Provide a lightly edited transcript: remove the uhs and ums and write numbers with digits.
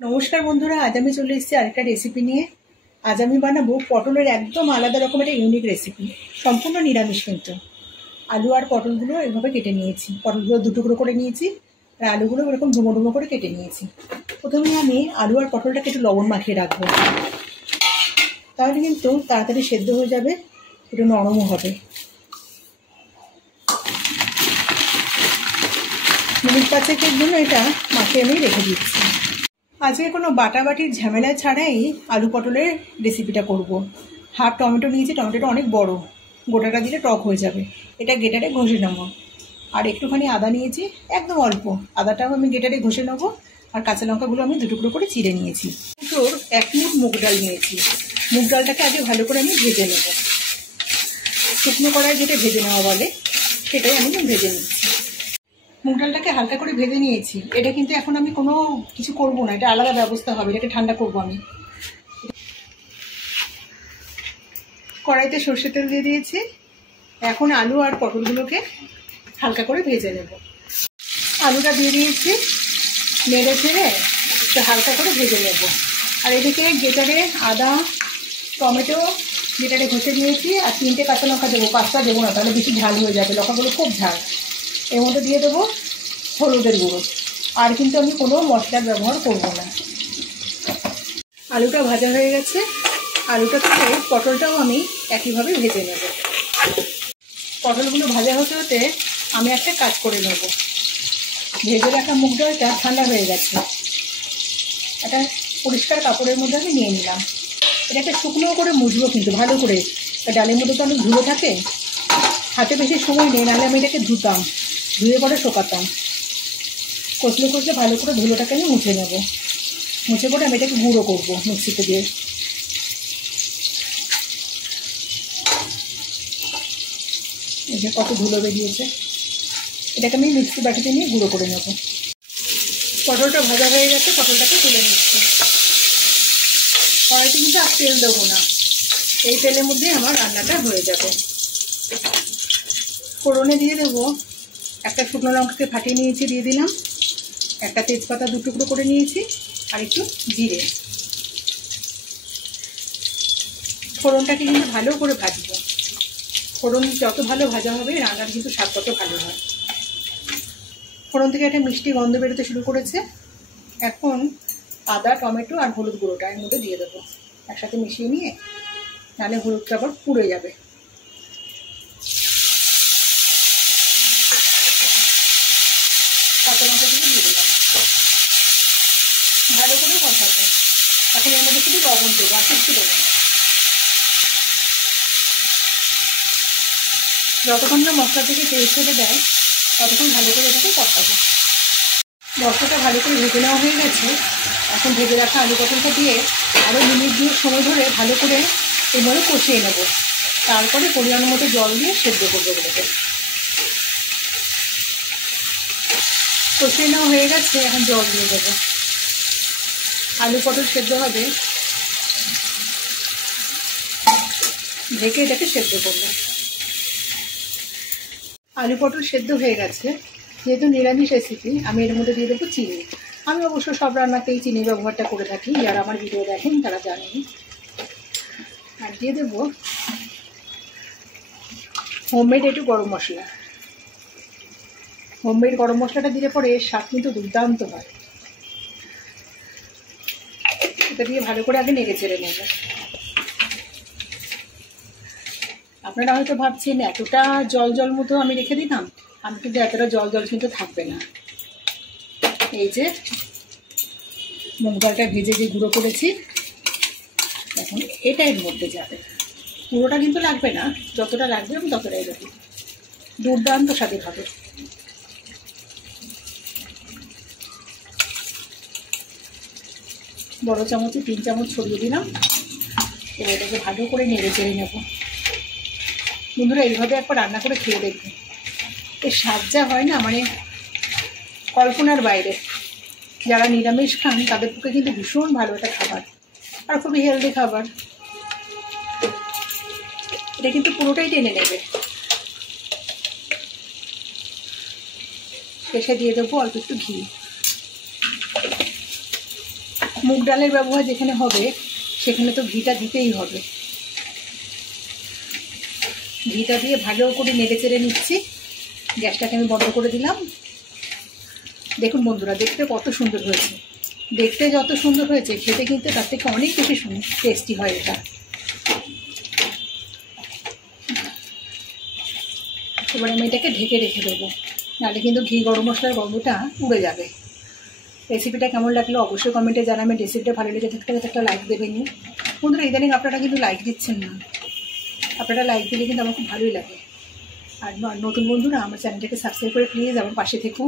নমস্কার বন্ধুরা, আজ আমি চলে এসেছি আরেকটা রেসিপি নিয়ে। আজ আমি বানাবো পটলের একদম আলাদা রকম একটা ইউনিক রেসিপি, সম্পূর্ণ নিরামিষ কিন্তু। আলু আর পটলগুলো এভাবে কেটে নিয়েছি, পটলগুলো দুটুকরো করে নিয়েছি আর আলুগুলো এরকম ডুমো ডুমো করে কেটে নিয়েছি। প্রথমে আমি আলু আর পটলটাকে একটু লবণ মাখিয়ে রাখবো, তাহলে কিন্তু তাড়াতাড়ি সেদ্ধ হয়ে যাবে, একটু নরমও হবে। মিনিট 5-এর জন্য এটা মাখিয়ে আমি রেখে দিচ্ছি। আজকে কোনো বাটাবাটির ঝামেলা ছাড়াই আলু পটলের রেসিপিটা করব। হাফ টমেটো নিয়েছি, টমেটোটা অনেক বড়, গোটাটা দিলে টক হয়ে যাবে। এটা গেটারে ঘষে নেবো। আর একটুখানি আদা নিয়েছি, একদম অল্প, আদাটাও আমি গেটারে ঘষে নেবো। আর কাঁচা লঙ্কাগুলো আমি দুটুকরো করে চিড়ে নিয়েছি। দুটোর 1 মুঠ মুগ ডাল নিয়েছি। মুগ ডালটাকে আগে ভালো করে আমি ভেজে নেব। শুকনো কড়াই যেটা ভেজে নেওয়া বলে, সেটাই আমি ভেজে নিচ্ছি। মুগ ডালটাকে হালকা করে ভেজে নিয়েছি। এটা কিন্তু এখন আমি কোনো কিছু করবো না, এটা আলাদা ব্যবস্থা হবে, এটাকে ঠান্ডা করবো আমি। কড়াইতে সর্ষের তেল দিয়ে দিয়েছি। এখন আলু আর পটলগুলোকে হালকা করে ভেজে নেব। আলুটা দিয়ে দিয়েছি, নেড়ে ছেড়ে একটু হালকা করে ভেজে নেব। আর এদিকে গেটারে আদা টমেটো গেটারে ঘষে দিয়েছি। আর 3টে কাঁচা লঙ্কা দেবো, 5টা দেবো না, তাহলে বেশি ঝাল হয়ে যাবে, লঙ্কাগুলো খুব ঝাল। এর মধ্যে দিয়ে দেবো হলুদের গুঁড়ো। আর কিন্তু আমি কোনো মশলার ব্যবহার করব না। আলুটা ভাজা হয়ে গেছে। আলুটা থেকে পটলটাও আমি একইভাবে ভেজে নেব। পটলগুলো ভাজা হতে হতে আমি একটা কাজ করে নেব। ভেজে রাখা মুগ ডালটা ঠান্ডা হয়ে গেছে, একটা পরিষ্কার কাপড়ের মধ্যে আমি নিয়ে নিলাম। এটাকে শুকনো করে মুছবো কিন্তু ভালো করে, ডালের মধ্যে তো অনেক ধুলো থাকে, হাতে বেশি সময় নেই, নাহলে আমি এটাকে ধুতাম, ধুয়ে পরে শোকাতাম। কষলে কষলে ভালো করে ধুলোটাকে আমি মুছে নেব। মুছে করে আমি এটাকে গুঁড়ো করবো মিক্সিতে দিয়ে। এই যে কত ধুলো বেরিয়েছে, এটাকে আমি মিক্সি বাটিতে নিয়ে গুঁড়ো করে নেব। পটলটা ভাজা হয়ে গেছে, পটলটাকে তুলে নিচ্ছি। কড়াইতে কিন্তু আর তেল দেবো না, এই তেলের মধ্যে আমার রান্নাটা হয়ে যাবে। ফোড়নে দিয়ে দেবো একটা শুকনো লঙ্কাকে ফাটিয়ে নিয়েছি, দিয়ে দিলাম। একটা তেজপাতা 2 টুকরো করে নিয়েছি, আর একটু জিরে। ফোড়নটাকে কিন্তু ভালো করে ভাজবো। ফোড়ন যত ভালো ভাজা হবে রান্নার কিন্তু স্বাদ তত ভালো হয়। ফোড়ন থেকে একটা মিষ্টি গন্ধ বেরোতে শুরু করেছে। এখন আদা টমেটো আর হলুদ গুঁড়োটা এর মধ্যে দিয়ে দেবো, একসাথে মিশিয়ে নিয়ে, নাহলে হলুদটা আবার পুড়ে যাবে। কাঁচা লঙ্কা দিয়ে দিলাম, ভালো করে কষাবো। এখন এর মধ্যে শুধু লবণ দেবো, আর কিছু দেবো না। যতক্ষণ না মশলা থেকে তেল ছেড়ে দেয় ততক্ষণ ভালো করে এটাকে কষাবো। মশলাটা ভালো করে ভেজে নেওয়া হয়ে গেছে। এখন ভেজে রাখা আলু পটলটা দিয়ে আরও মিনিট 2 সময় ধরে ভালো করে এভাবে কষিয়ে নেব। তারপরে পরিমাণ মতো জল দিয়ে সেদ্ধ করবো এগুলোকে। কষিয়ে নেওয়া হয়ে গেছে, এখন জল দিয়ে দেবো। আলু পটল সেদ্ধ হবে, ঢেকে এটাকে সেদ্ধ করবো। আলু পটল সেদ্ধ হয়ে গেছে। যেহেতু নিরামিষ রেসিপি, আমি এর মধ্যে দিয়ে দেবো চিনি। আমি অবশ্য সব রান্নাতেই চিনি ব্যবহারটা করে থাকি, যারা আমার ভিডিও দেখেন তারা জানেন। আর দিয়ে দেবো হোমমেড একটু গরম মশলা। হোমমেড গরম মশলাটা দিলে পরে এর স্বাদ কিন্তু দুর্দান্ত হয়। এটা দিয়ে ভালো করে আগে নেড়ে চেড়ে নেব। আপনারা হয়তো ভাবছেন এতটা জল জল মতো আমি রেখে দিলাম, আমি কিন্তু এতটা জল জল কিন্তু থাকবে না। এই যে মুগ ডালটা ভেজে যে গুঁড়ো করেছি, এখন এটা এর মধ্যে যাবে। পুরোটা কিন্তু লাগবে না, যতটা লাগবে আমি ততটাই দেবো। দুর্দান্ত স্বাদের হবে। বড় চামচে 3 চামচ ছড়িয়ে দিলাম। এবার এটাকে ভালো করে নেড়ে চেড়ে নেব। বন্ধুরা, এইভাবে একবার রান্না করে খেয়ে দেখবেন, এর স্বাদ যা হয় না, মানে কল্পনার বাইরে। যারা নিরামিষ খান তাদের পক্ষে কিন্তু ভীষণ ভালো একটা খাবার, আর খুবই হেলদি খাবার। এটা কিন্তু পুরোটাই টেনে নেবে। শেষে দিয়ে দেবো অল্প একটু ঘি। মুগ ডালের ব্যবহার যেখানে হবে সেখানে তো ঘিটা দিতেই হবে। ঘিটা দিয়ে ভালো করে নেড়ে চেড়ে নিচ্ছি। গ্যাসটাকে আমি বন্ধ করে দিলাম। দেখুন বন্ধুরা, দেখতে কত সুন্দর হয়েছে। দেখতে যত সুন্দর হয়েছে খেতে কিন্তু তার থেকে অনেক বেশি টেস্টি হয় এটা। এবার আমি এটাকে ঢেকে রেখে দেবো, নাহলে কিন্তু ঘি গরম মশলার গন্ধটা উড়ে যাবে। রেসিপিটা কেমন লাগলো অবশ্যই কমেন্টে জানাবেন। রেসিপিটা ভালো লেগে থাকলে একটা লাইক দেবেনই বন্ধুরা। ইদানিং আপনারা কিন্তু লাইক দিচ্ছেন না, আপনারা লাইক দিলে কিন্তু আমার খুব ভালোই লাগে। আর নতুন বন্ধুরা আমার চ্যানেলটাকে সাবস্ক্রাইব করে প্লিজ আমার পাশে থেকো।